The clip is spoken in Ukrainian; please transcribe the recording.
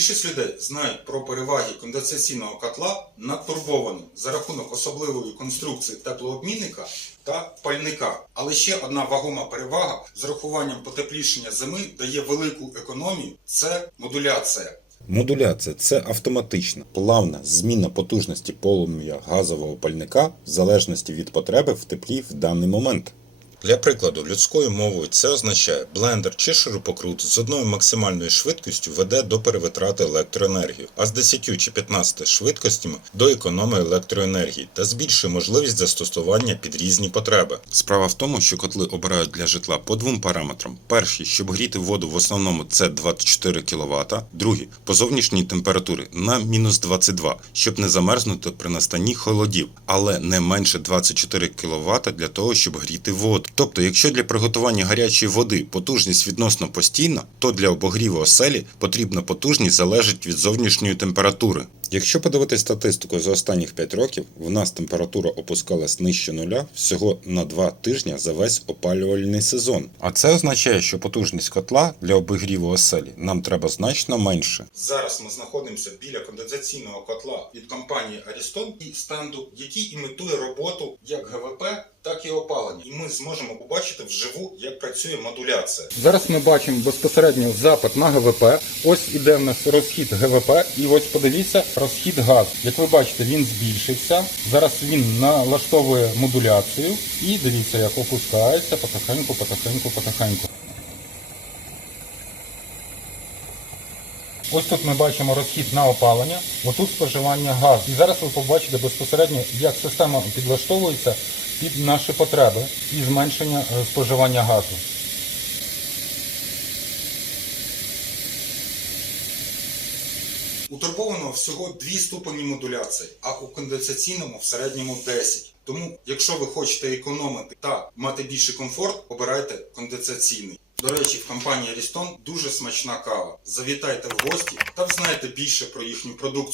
Більшість людей знають про переваги конденсаційного котла над турбованим за рахунок особливої конструкції теплообмінника та пальника. Але ще одна вагома перевага з рахуванням потеплішення зими дає велику економію це модуляція. Модуляція це автоматична, плавна зміна потужності полум'я газового пальника в залежності від потреби в теплі в даний момент. Для прикладу, людською мовою це означає, блендер чи шурупокрут з одною максимальною швидкістю веде до перевитрати електроенергії, а з 10 чи 15 швидкостями до економії електроенергії та збільшує можливість застосування під різні потреби. Справа в тому, що котли обирають для житла по двом параметрам: перший, щоб гріти воду в основному це 24 кВт, другий по зовнішній температурі на мінус 22, щоб не замерзнути при настанні холодів, але не менше 24 кВт для того, щоб гріти воду. Тобто, якщо для приготування гарячої води потужність відносно постійна, то для обогріву оселі потрібна потужність залежить від зовнішньої температури. Якщо подивитись статистику за останніх 5 років, в нас температура опускалась нижче нуля всього на 2 тижні за весь опалювальний сезон. А це означає, що потужність котла для обігріву оселі нам треба значно менше. Зараз ми знаходимося біля конденсаційного котла від компанії Ariston і стенду, який імітує роботу як ГВП, опалення. І ми зможемо побачити вживу, як працює модуляція. Зараз ми бачимо безпосередньо запит на ГВП. Ось іде в нас розхід ГВП, і ось подивіться розхід газу. Як ви бачите, він збільшився. Зараз він налаштовує модуляцію і дивіться, як опускається потихеньку, потихеньку, потихеньку. Ось тут ми бачимо розхід на опалення, отут споживання газу. І зараз ви побачите безпосередньо, як система підлаштовується під наші потреби і зменшення е, споживання газу. У турбованого всього дві ступені модуляції, а у конденсаційному в середньому 10. Тому, якщо ви хочете економити та мати більший комфорт, обирайте конденсаційний. До речі, в компанії Ariston дуже смачна кава. Завітайте в гості та взнайте більше про їхню продукцію.